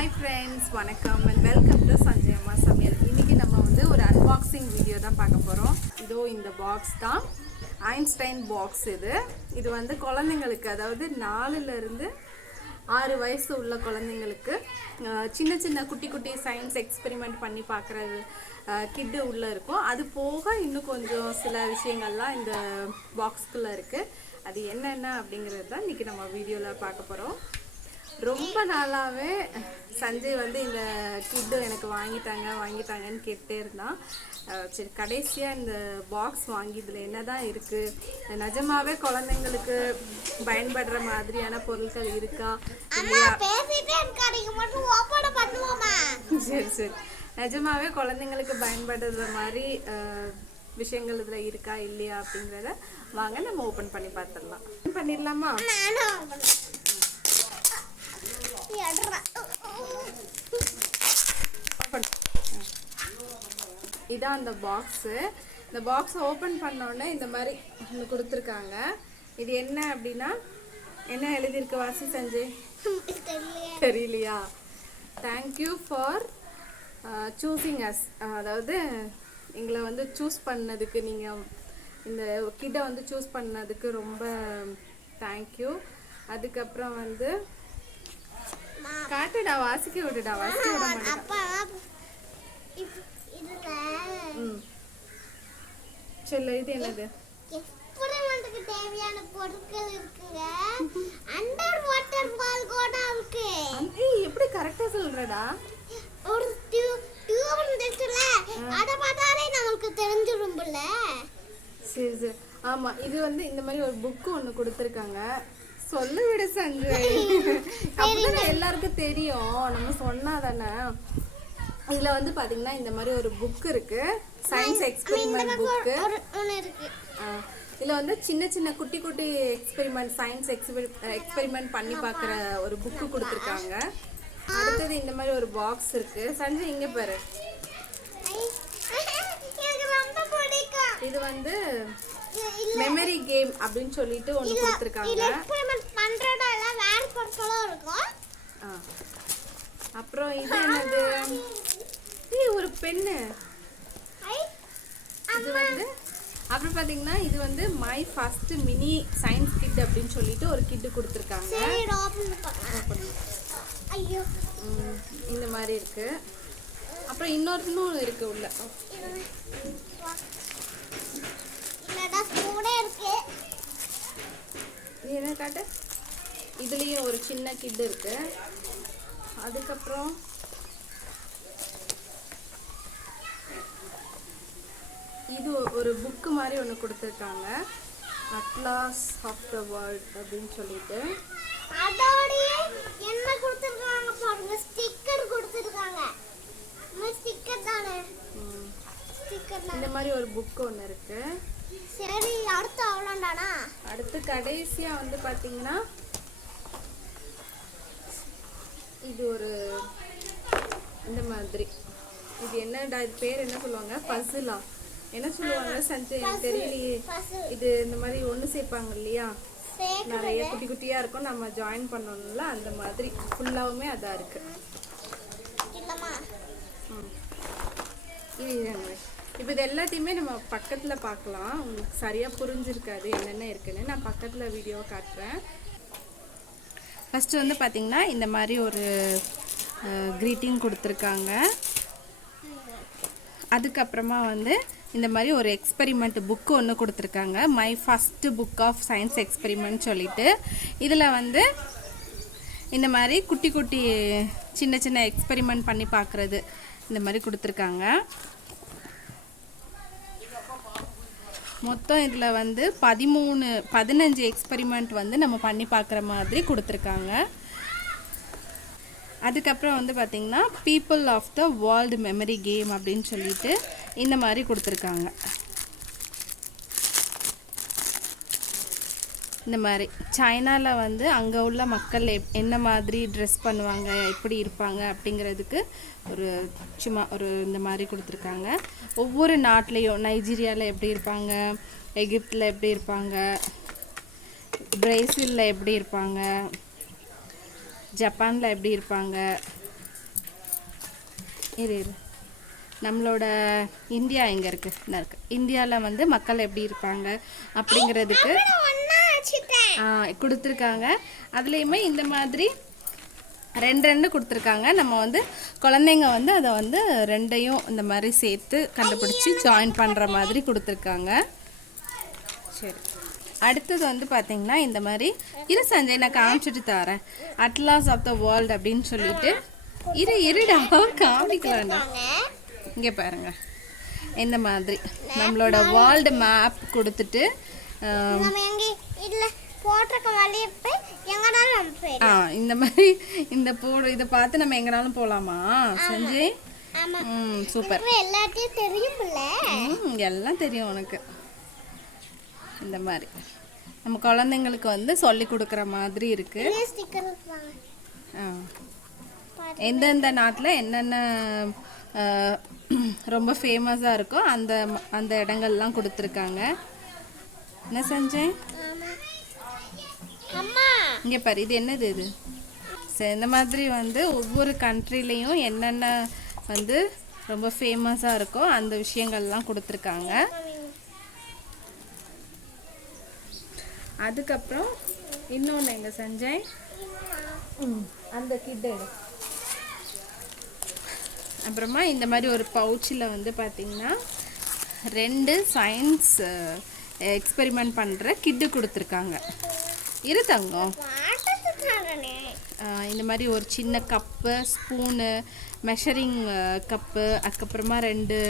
Hi friends, வணக்கம் and welcome to Sanjai Amma Samayal. இன்னைக்கு நம்ம வந்து ஒரு unboxing வீடியோ தான் பார்க்க போறோம். இதோ இந்த பாக்ஸ் தான் Einstein பாக்ஸ் இது வந்து குழந்தைங்களுக்கு அதாவது 4 ல இருந்து 6 வயசு உள்ள குழந்தைங்களுக்கு சின்ன சின்ன குட்டி குட்டி சயின்ஸ் எக்ஸ்பெரிமெண்ட் பண்ணி பார்க்குறது கிட்டு உள்ளே இருக்கும். அது போக இன்னும் கொஞ்சம் சில விஷயங்கள்லாம் இந்த பாக்ஸ்குள்ளே இருக்குது. அது என்னென்ன அப்படிங்கிறது தான் இன்றைக்கி நம்ம வீடியோவில் பார்க்க போகிறோம். ரொம்ப நாளாகவே சஞ்சய் வந்து இந்த கிட்டு எனக்கு வாங்கிட்டாங்கன்னு கேட்டே இருந்தான். சரி, கடைசியாக இந்த பாக்ஸ் வாங்கி இதில் என்ன தான் இருக்குது, நிஜமாவே குழந்தைங்களுக்கு பயன்படுற மாதிரியான பொருட்கள் இருக்கா இல்லையா? சரி சரி, நிஜமாவே குழந்தைங்களுக்கு பயன்படுற மாதிரி விஷயங்கள் இதில் இருக்கா இல்லையா அப்படிங்கிறத வாங்க நம்ம ஓப்பன் பண்ணி பார்த்துடலாம். பண்ணிடலாமா? இதான் அந்த பாக்ஸு. இந்த பாக்ஸ் ஓப்பன் பண்ணோடனே இந்த மாதிரி ஒன்று கொடுத்துருக்காங்க. இது என்ன அப்படின்னா, என்ன எழுதியிருக்கு வாசி சஞ்சய்? தெரியலையா? தேங்க்யூ ஃபார் சூஸிங் அஸ், அதாவது எங்களை வந்து சூஸ் பண்ணதுக்கு, நீங்கள் இந்த கிட்டை வந்து சூஸ் பண்ணதுக்கு ரொம்ப தேங்க்யூ. அதுக்கப்புறம் வந்து காட்டுடா, வாசிக்க விடுடா, வாசிக்க விட மாட்டேன். சொல்லு, இது என்னது? எக்ஸ்பெரிமென்ட்க்கு தேவையான பொருட்கள் இருக்குங்க. அண்டர் வாட்டர் பால் கூட இருக்கு. ஏய், எப்படி கரெக்ட்டா சொல்றடா? ஒரு டியூப் இருக்குல, அத பார்த்தாலே நமக்கு தெரிஞ்சிரும்ல. சரி சரி, ஆமா. இது வந்து இந்த மாதிரி ஒரு புக் ஒன்னு கொடுத்திருக்காங்க. சொல்ல விடு சஞ்சய், அப்படிதான் எல்லாருக்கும் தெரியும், நம்ம சொன்னாதானே. இதுல வந்து பாத்தீங்கன்னா இந்த மாதிரி ஒரு புக் இருக்கு, சயின்ஸ் எக்ஸ்பெரிமெண்ட் புக்கு இருக்கு. இதுல வந்து சின்ன சின்ன குட்டி குட்டி எக்ஸ்பெரிமெண்ட், சயின்ஸ் எக்ஸ்பெரிமெண்ட் பண்ணி பார்க்குற ஒரு புக்கு கொடுத்துருக்காங்க. அடுத்தது இந்த மாதிரி ஒரு பாக்ஸ் இருக்கு. சஞ்சய் இங்க பாரு, இது வந்து மெமரி கேம் அப்படின்னு சொல்லிட்டு ஒன்று கொடுத்துருக்காங்க. அப்புறம் இது என்னது? ஒரு பென்னு. இது வந்து அப்புறம் பார்த்தீங்கன்னா இது வந்து my first mini science kit அப்படின்னு சொல்லிட்டு ஒரு கிட்டு கொடுத்துருக்காங்க. இந்த மாதிரி இருக்கு. அப்புறம் இன்னொரு இருக்கு உள்ள. இது என்ன காட்டு? இதுலயும் ஒரு சின்ன கிட் இருக்கு. அதுக்கப்புறம் இது ஒரு புக்கு மாதிரி ஒன்று கொடுத்துருக்காங்க, அட்லாஸ் ஆஃப் த வேர்ல்ட் அப்படின்னு சொல்லிட்டு. அதோடயே என்ன கொடுத்துருக்காங்க பாருங்க, ஸ்டிக்கர் கொடுத்துருக்காங்க. ஸ்டிக்கர் தானே, ஸ்டிக்கர். இந்த மாதிரி ஒரு புக் ஒன்று இருக்கு. சரி, அடுத்து அவ்வளோதானா? அடுத்து கடைசியா வந்து பாத்தீங்கன்னா இது ஒரு இந்த மாதிரி, இது என்னடா, இது பேர் என்ன சொல்லுவாங்க? பசிலா என்ன சொல்லுவாங்க சஞ்சய்? எனக்கு தெரியலையே. இது இந்த மாதிரி ஒன்று சேர்ப்பாங்க இல்லையா, நிறைய குட்டி குட்டியா இருக்கும், நம்ம ஜாயின் பண்ணணும்ல, அந்த மாதிரி ஃபுல்லாவுமே அதான் இருக்கு. இப்போ இது எல்லாத்தையுமே நம்ம பக்கத்தில் பார்க்கலாம். உங்களுக்கு சரியாக புரிஞ்சிருக்காது என்னென்ன இருக்குன்னு. நான் பக்கத்தில் வீடியோ காட்டுறேன். ஃபஸ்ட்டு வந்து பார்த்திங்கன்னா இந்த மாதிரி ஒரு க்ரீட்டிங் கொடுத்துருக்காங்க. அதுக்கப்புறமா வந்து இந்த மாதிரி ஒரு எக்ஸ்பெரிமெண்ட் புக்கு ஒன்று கொடுத்துருக்காங்க, my first book of science experiment சொல்லிட்டு. இதில் வந்து இந்த மாதிரி குட்டி குட்டி சின்ன சின்ன எக்ஸ்பெரிமெண்ட் பண்ணி பார்க்குறது இந்த மாதிரி கொடுத்துருக்காங்க. மொத்தம் இதில் வந்து 15 எக்ஸ்பெரிமெண்ட் வந்து நம்ம பண்ணி பார்க்குற மாதிரி கொடுத்துருக்காங்க. அதுக்கப்புறம் வந்து பார்த்திங்கன்னா people of the world memory game அப்படின்னு சொல்லிட்டு இந்த மாதிரி கொடுத்துருக்காங்க. இந்த மாதிரி சைனாவில் வந்து அங்கே உள்ள மக்கள் என்ன மாதிரி ட்ரெஸ் பண்ணுவாங்க, எப்படி இருப்பாங்க அப்படிங்கிறதுக்கு ஒரு சும்மா ஒரு இந்த மாதிரி கொடுத்துருக்காங்க. ஒவ்வொரு நாட்டிலையும் நைஜீரியாவில் எப்படி இருப்பாங்க, எகிப்தில் எப்படி இருப்பாங்க, பிரேசிலில் எப்படி இருப்பாங்க, ஜப்பானில் எப்படி இருப்பாங்க, இரு இரு நம்மளோட இந்தியா எங்கே இருக்கு இந்தியாவில் வந்து மக்கள் எப்படி இருப்பாங்க அப்படிங்கிறதுக்கு கொடுத்துருக்காங்க. அதுலேயுமே இந்த மாதிரி ரெண்டு கொடுத்துருக்காங்க. நம்ம வந்து குழந்தைங்க வந்து அதை வந்து ரெண்டையும் இந்த மாதிரி சேர்த்து கண்டுபிடிச்சி ஜாயின் பண்ணுற மாதிரி கொடுத்துருக்காங்க. சரி, அடுத்தது வந்து பார்த்திங்கன்னா இந்த மாதிரி இரு சஞ்சய் நான் காமிச்சிட்டு தரேன். அட்லாஸ் ஆஃப் த வேர்ல்டு அப்படின்னு சொல்லிட்டு இருடா காமிக்கலாம்டா. இங்கே பாருங்க, இந்த மாதிரி நம்மளோட வேர்ல்டு மேப் கொடுத்துட்டு இந்த மாதிரி இதை பார்த்து நம்ம எங்கனாலும் போகலாமா சஞ்சய்? சூப்பர், எல்லாம் தெரியும் உனக்கு. இந்த மாதிரி நம்ம குழந்தைங்களுக்கு வந்து சொல்லி கொடுக்குற மாதிரி இருக்கு. எந்தெந்த நாட்டில் என்னென்ன ரொம்ப ஃபேமஸாக இருக்கோ அந்த அந்த இடங்கள்லாம் கொடுத்துருக்காங்க. என்ன சஞ்சய்? இங்கே பாரு, இது என்னது இது? சரி, இந்த மாதிரி வந்து ஒவ்வொரு கண்ட்ரிலையும் என்னென்ன வந்து ரொம்ப ஃபேமஸாக இருக்கோ அந்த விஷயங்கள்லாம் கொடுத்துருக்காங்க. அதுக்கப்புறம் இன்னொன்று எங்க சஞ்சய் அந்த கிட்டு அப்புறமா இந்த மாதிரி ஒரு பவுச்சில் வந்து பார்த்திங்கன்னா 2 சயின்ஸ் எக்ஸ்பெரிமெண்ட் பண்ணுற கிட்டு கொடுத்துருக்காங்க. இரு தங்கம், இந்த மாதிரி ஒரு சின்ன கப்பு, ஸ்பூனு, மெஷரிங் கப்பு, அதுக்கப்புறமா 2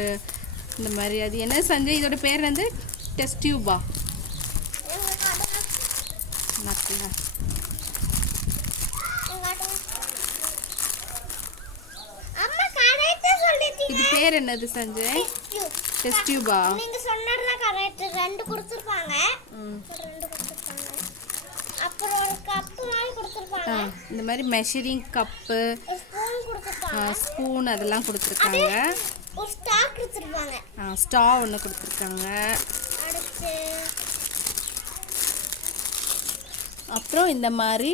இந்த மாதிரி. அது என்ன சஞ்சய் இதோட பேர் வந்து டெஸ்ட் டியூபா? இது பேர் என்னது சஞ்சய்? டெஸ்ட் டியூபா? நீங்க சொன்னதுல கரெக்ட். 2 கொடுத்திருப்பாங்க. 2 கொடுத்திருப்பாங்க. அப்புறம் ஒரு கப் மாதிரி கொடுத்திருப்பாங்க. இந்த மாதிரி மெஷரிங் கப்பு, ஸ்பூன் கொடுத்திருப்பாங்க. ஸ்பூன் அதெல்லாம் கொடுத்திருக்காங்க. ஒரு ஸ்டா கொடுத்திருப்பாங்க. ஸ்டா ஒன்று கொடுத்திருக்காங்க. அடுத்து அப்புறம் இந்த மாதிரி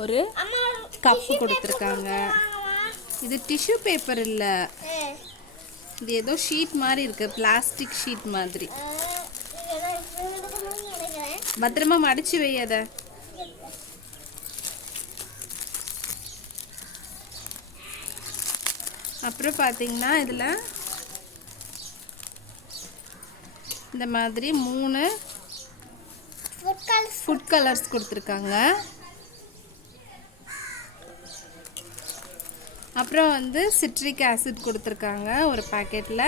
ஒரு கப்பு கொடுத்துருக்காங்க. இது டிஷ்யூ பேப்பர் இல்லை, இது ஏதோ ஷீட் மாதிரி இருக்கு, பிளாஸ்டிக் ஷீட் மாதிரி. பத்திரமா மடிச்சு வை அத. அப்புறம் பார்த்தீங்கன்னா இதில் இந்த மாதிரி 3 ஃபுட் கலர்ஸ் கொடுத்துருக்காங்க. அப்புறம் வந்து சிட்ரிக் ஆசிட் கொடுத்துருக்காங்க ஒரு பாக்கெட்டில்.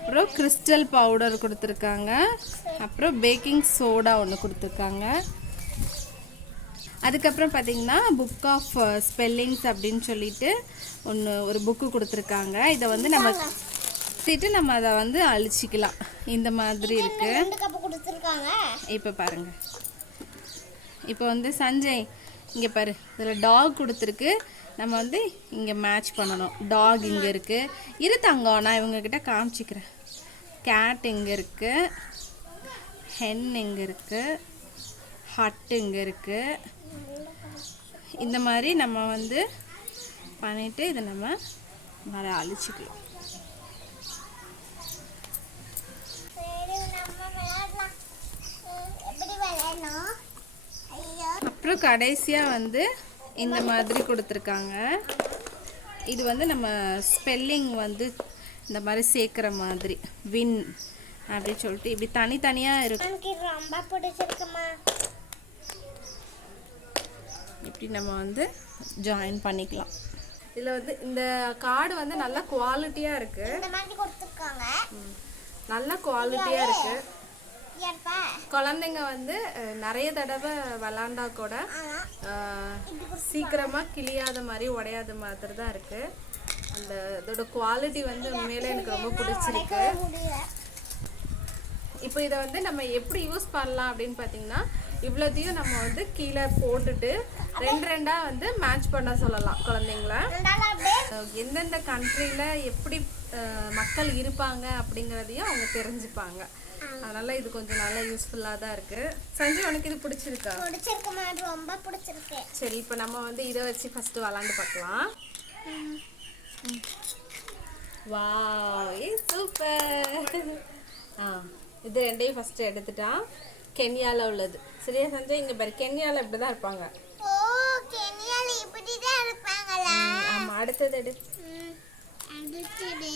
அப்புறம் கிறிஸ்டல் பவுடர் கொடுத்துருக்காங்க. அப்புறம் பேக்கிங் சோடா ஒன்று கொடுத்துருக்காங்க. அதுக்கப்புறம் பார்த்திங்கன்னா புக் ஆஃப் ஸ்பெல்லிங்ஸ் அப்படின்னு சொல்லிட்டு ஒரு புக்கு கொடுத்துருக்காங்க. இதை வந்து நம்ம நம்ம அதை வந்து அழிச்சிக்கலாம். இந்த மாதிரி இருக்கு. இப்போ பாருங்க, இப்போ வந்து சஞ்சய் இங்கே பாரு, இதில் டாக் கொடுத்துருக்கு. நம்ம வந்து இங்கே மேட்ச் பண்ணணும். டாக் இங்கே இருக்குது. இரு தங்கம், நான் இவங்கக்கிட்ட காமிச்சிக்கிறேன். கேட் இங்கே இருக்குது, ஹென் இங்கே இருக்குது, ஹட் இங்கே இருக்குது. இந்த மாதிரி நம்ம வந்து பண்ணிவிட்டு இதை நம்ம மேலே அழிச்சிக்கலாம். அப்புறம் கடைசியாக வந்து இந்த மாதிரி கொடுத்துருக்காங்க. இது வந்து நம்ம ஸ்பெல்லிங் வந்து இந்த மாதிரி சேர்க்குற மாதிரி வின் அப்படின்னு சொல்லிட்டு இப்படி தனித்தனியாக இருக்கு. ரொம்ப பிடிச்சிருக்குமா? இப்படி நம்ம வந்து ஜாயின் பண்ணிக்கலாம். இதில் வந்து இந்த கார்டு வந்து நல்ல குவாலிட்டியாக இருக்குது. இந்த மாதிரி கொடுத்துருக்காங்க. நல்ல குவாலிட்டியாக இருக்குது. குழந்தைங்க வந்து நிறைய தடவை விளாண்டா கூட சீக்கிரமாக கிளியாத மாதிரி உடையாத மாதிரி தான் இருக்குது. அந்த இதோட குவாலிட்டி வந்து உண்மையிலே எனக்கு ரொம்ப பிடிச்சிருக்கு. இப்போ இதை வந்து நம்ம எப்படி யூஸ் பண்ணலாம் அப்படின்னு பார்த்தீங்கன்னா, இவ்வளோத்தையும் நம்ம வந்து கீழே போட்டுட்டு 2 வந்து மேட்ச் பண்ண சொல்லலாம் குழந்தைங்கள. எந்தெந்த கண்ட்ரியில் எப்படி மக்கள் இருப்பாங்க அப்படிங்கிறதையும் அவங்க தெரிஞ்சுப்பாங்க. அதனால இது கொஞ்சம் நல்லா யூஸ்ஃபுல்லாக தான் இருக்கு. சஞ்சய், உனக்கு இது பிடிச்சிருக்கா? பிடிச்சிருக்குமா? ரொம்ப பிடிச்சிருக்கு. சரி, இப்போ நம்ம வந்து இதை வச்சு ஃபர்ஸ்ட் விளாண்டு பார்க்கலாம். வாவ், ஏ சூப்பர். இது ரெண்டையும் ஃபர்ஸ்ட் எடுத்துட்டான். கென்யால உள்ளது. சரியா சஞ்சய்? இங்க பாரு, கென்யால இப்படிதான் இருப்பாங்க. ஓ, கென்யால இப்படி தான் இருப்பாங்களா? ஆமா, அடுத்தது எடு. அடுத்தது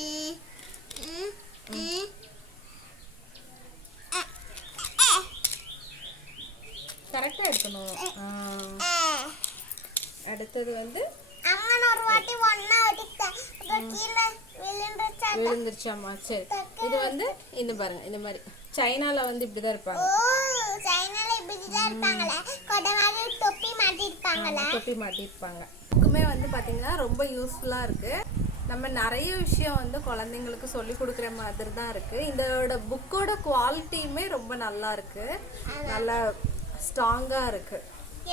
கரெக்டா எடுக்கணும். அடுத்தது வந்து அம்மா ஒரு வாட்டி ஒண்ணா அடிச்சேன். அப்புறம் கீழே விழுந்துருச்சாமா. சரி, இது வந்து இந்த பாருங்க, இந்த மாதிரி சைனால வந்து இப்படிதான் இருப்பாங்க. ஓ, சைனால இப்படி தான் இருப்பாங்களா? கொடை மாதிரி தொப்பி மாட்டிருப்பாங்களா? தொப்பி மாட்டிருப்பாங்க. இதுக்குமே வந்து பாத்தீங்கன்னா ரொம்ப யூஸ்ஃபுல்லா இருக்கு. நம்ம நிறைய விஷயம் வந்து குழந்தைங்களுக்கு சொல்லி கொடுக்குற மாதிரி தான் இருக்கு. இதோட புக்கோட குவாலிட்டியுமே ரொம்ப நல்லா இருக்கு, நல்லா ஸ்ட்ராங்கா இருக்கு.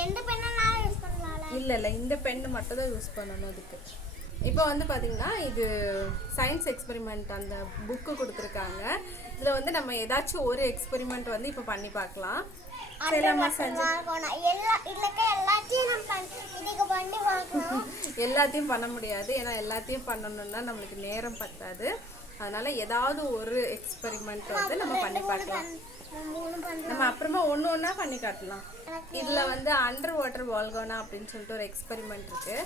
எந்த பெண்ணாலும் யூஸ் பண்ணலாம்? இல்ல, இந்த பென் மட்டும் தான் யூஸ் பண்ணணும் இதுக்கு. இப்போ வந்து பாத்தீங்கன்னா இது சயின்ஸ் எக்ஸ்பெரிமெண்ட் அந்த புக்கு கொடுத்துருக்காங்க. இதுல வந்து நம்ம ஏதாச்சும் ஒரு எக்ஸ்பெரிமெண்ட் வந்து இப்போ பண்ணி பார்க்கலாம். எல்லாத்தையும் பண்ண முடியாது, ஏன்னா எல்லாத்தையும் பண்ணணும்னா நம்மளுக்கு நேரம் பத்தாது. அதனால ஏதாவது ஒரு எக்ஸ்பெரிமெண்ட் வந்து நம்ம பண்ணி பார்க்கலாம். நம்ம அப்புறமா ஒண்ணா பண்ணி காட்டலாம். இதுல வந்து அண்டர் வாட்டர் வால்கோனா அப்படின்னு சொல்லிட்டு ஒரு எக்ஸ்பெரிமெண்ட் இருக்கு,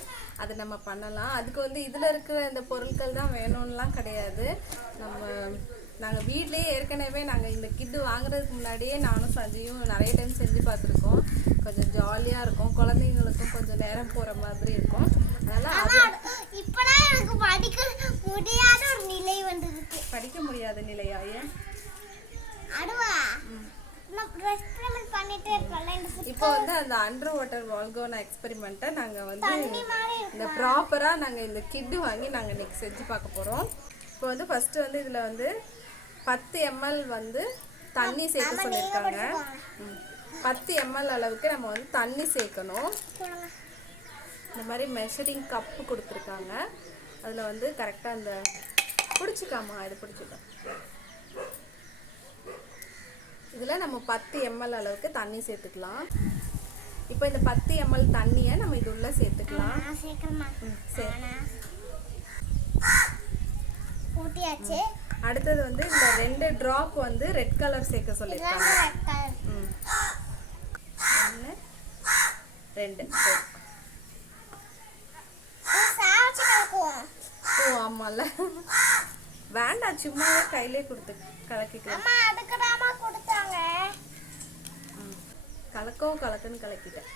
அது நம்ம பண்ணலாம். அதுக்கு வந்து இதுல இருக்கிற இந்த பொருட்கள் தான் வேணும்லாம் கிடையாது. நாங்கள் வீட்லேயே ஏற்கனவே நாங்கள் இந்த கிட்டு வாங்குறதுக்கு முன்னாடியே நானும் சஞ்சயும் நிறைய டைம் செஞ்சு பார்த்துருக்கோம். கொஞ்சம் ஜாலியாக இருக்கும், குழந்தைங்களுக்கும் கொஞ்சம் நேரம் போகிற மாதிரி இருக்கும். அதனால் இப்போலாம் எனக்கு படிக்க முடியாத ஒரு நிலை வந்துருக்கு. படிக்க முடியாத நிலையா? ஏன்? இப்போ வந்து அந்த அண்டர் வாட்டர் வால்கோனா எக்ஸ்பெரிமெண்ட்டை நாங்கள் வந்து இந்த ப்ராப்பராக நாங்கள் இந்த கிட்டு வாங்கி நாங்கள் இன்னைக்கு செஞ்சு பார்க்க போகிறோம். இப்போ வந்து ஃபர்ஸ்ட் வந்து இதில் வந்து 10 ml வந்து தண்ணி சேர்க்க சொல்லியிருக்காங்க. 10 ml அளவுக்கு நம்ம வந்து தண்ணி சேர்க்கணும். இந்த மாதிரி மெஷரிங் கப்பு கொடுத்துருக்காங்க. அதில் வந்து கரெக்டாக அந்த பிடிச்சிக்காமா, இது பிடிச்சிக்கா. இதில் நம்ம 10 ml அளவுக்கு தண்ணி சேர்த்துக்கலாம். இப்போ இந்த 10 ml தண்ணியை நம்ம இது உள்ள சேர்த்துக்கலாம். சரி, ஊட்டியாச்சு. அடுத்தது வந்து இந்த 2 டிராப் வந்து ரெட் கலர் சேர்க்க சொல்லியிருக்காங்க. 1 2. ஓ ஆமால, வேண்டாம், சும்மாவே கையிலே கொடுத்து கலக்கிக்கலாம். கலக்குன்னு கலக்கிட்டேன்.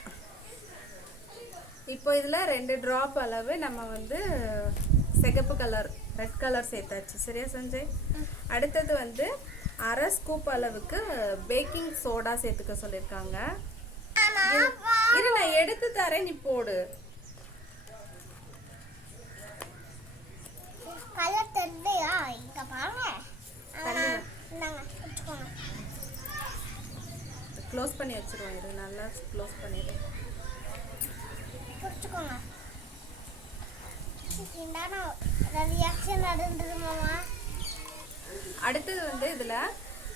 இப்போ இதில் 2 டிராப் அளவு நம்ம வந்து சிகப்பு கலர் ரெட் கலர் சேர்த்தாச்சு. சரியா சஞ்சய்? அடுத்தது வந்து 1/2 ஸ்கூப் அளவுக்கு பேக்கிங் சோடா சேர்த்துக்க சொல்லியிருக்காங்க. இரு, நான் எடுத்து தரேன், நீ போடு. கலர் தெரியலையா? இங்க பாருங்க. க்ளோஸ் பண்ணி வச்சிருவோம். இது நல்லா க்ளோஸ் பண்ணிடுறேன். புடிச்சுக்கோங்க. ரியாக்ஷன் நடந்துருமாமா? அடுத்தது வந்து இதுல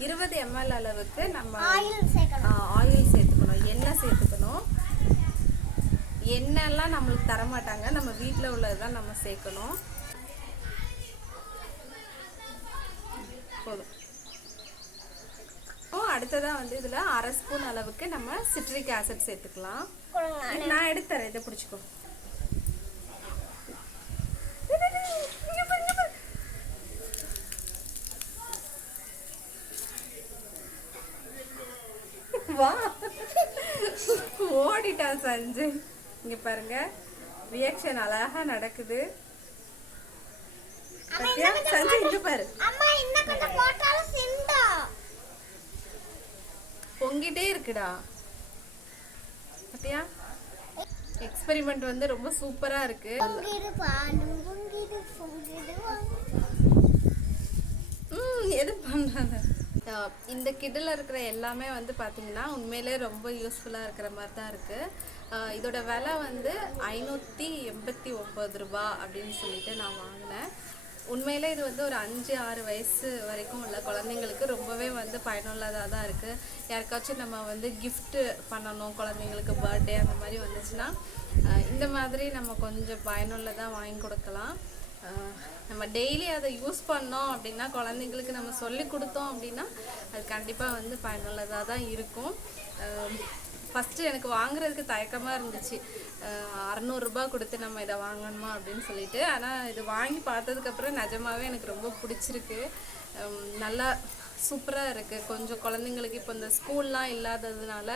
20 ml அளவுக்கு நம்ம ஆயில் சேர்க்கணும். ஆயில் சேர்த்துக்கணும், எண்ணெய் சேர்த்துக்கணும். எண்ணெய்லாம் நம்மளுக்கு தர மாட்டாங்க, நம்ம வீட்டில் உள்ளதுதான் நம்ம சேர்க்கணும். போதும். அடுத்ததான் வந்து இதுல 1/2 ஸ்பூன் அளவுக்கு நம்ம சிட்ரிக் ஆசிட் சேர்த்துக்கலாம். நான் எடுத்துறேன், இதை பிடிச்சிக்கோ. வா, ஓடிட்டா சஞ்சய். இங்க பாருங்க, ரியாக்ஷன் அழகா நடக்குது. சஞ்சய் இங்க பாரு, பொங்கிட்டே இருக்குடா. பாத்தியா? எக்ஸ்பெரிமெண்ட் வந்து ரொம்ப சூப்பரா இருக்கு. எது பண்ணாத. இந்த கிட்டில் இருக்கிற எல்லாமே வந்து பார்த்தீங்கன்னா உண்மையிலே ரொம்ப யூஸ்ஃபுல்லாக இருக்கிற மாதிரி தான் இருக்குது. இதோட விலை வந்து 589 ரூபா அப்படின்னு சொல்லிட்டு நான் வாங்கினேன். உண்மையிலே இது வந்து ஒரு 5-6 வயசு வரைக்கும் உள்ள குழந்தைங்களுக்கு ரொம்பவே வந்து பயனுள்ளதாக தான் இருக்குது. யாருக்காச்சும் நம்ம வந்து கிஃப்ட்டு பண்ணணும், குழந்தைங்களுக்கு பர்த்டே அந்த மாதிரி வந்துச்சுன்னா இந்த மாதிரி நம்ம கொஞ்சம் பயனுள்ளதாக வாங்கி கொடுக்கலாம். நம்ம டெய்லி அதை யூஸ் பண்ணோம் அப்படின்னா, குழந்தைங்களுக்கு நம்ம சொல்லி கொடுத்தோம் அப்படின்னா அது கண்டிப்பாக வந்து பயனுள்ளதாக தான் இருக்கும். ஃபஸ்ட்டு எனக்கு வாங்குறதுக்கு தயக்கமாக இருந்துச்சு, 600 கொடுத்து நம்ம இதை வாங்கணுமா அப்படின்னு சொல்லிட்டு. ஆனால் இது வாங்கி பார்த்ததுக்கப்புறம் நிஜமாவே எனக்கு ரொம்ப பிடிச்சிருக்கு. நல்லா சூப்பராக இருக்குது. கொஞ்சம் குழந்தைங்களுக்கு இப்போ இந்த ஸ்கூல்லாம் இல்லாததுனால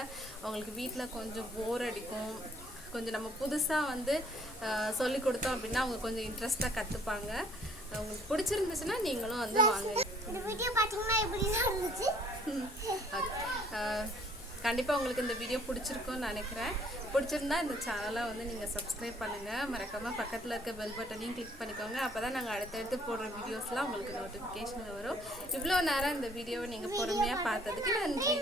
அவங்களுக்கு வீட்டில் கொஞ்சம் போர் அடிக்கும். கொஞ்சம் நம்ம புதுசாக வந்து சொல்லி கொடுத்தோம் அப்படின்னா அவங்க கொஞ்சம் இன்ட்ரெஸ்ட்டாக கற்றுப்பாங்க. உங்களுக்கு பிடிச்சிருந்துச்சுன்னா நீங்களும் வந்து வாங்க. இந்த வீடியோ பார்த்தீங்கன்னா எப்படி இருந்துச்சு? கண்டிப்பாக உங்களுக்கு இந்த வீடியோ பிடிச்சிருக்கும்னு நினைக்கிறேன். பிடிச்சிருந்தா இந்த சேனலை வந்து நீங்கள் சப்ஸ்கிரைப் பண்ணுங்கள். மறக்காமல் பக்கத்தில் இருக்க பெல் பட்டனையும் கிளிக் பண்ணிக்கோங்க. அப்போ தான் நாங்கள் அடுத்தடுத்து போடுற வீடியோஸ்லாம் உங்களுக்கு நோட்டிஃபிகேஷன் வரும். இவ்வளோ நேரம் இந்த வீடியோவை நீங்கள் பொறுமையாக பார்த்ததுக்கு நன்றி.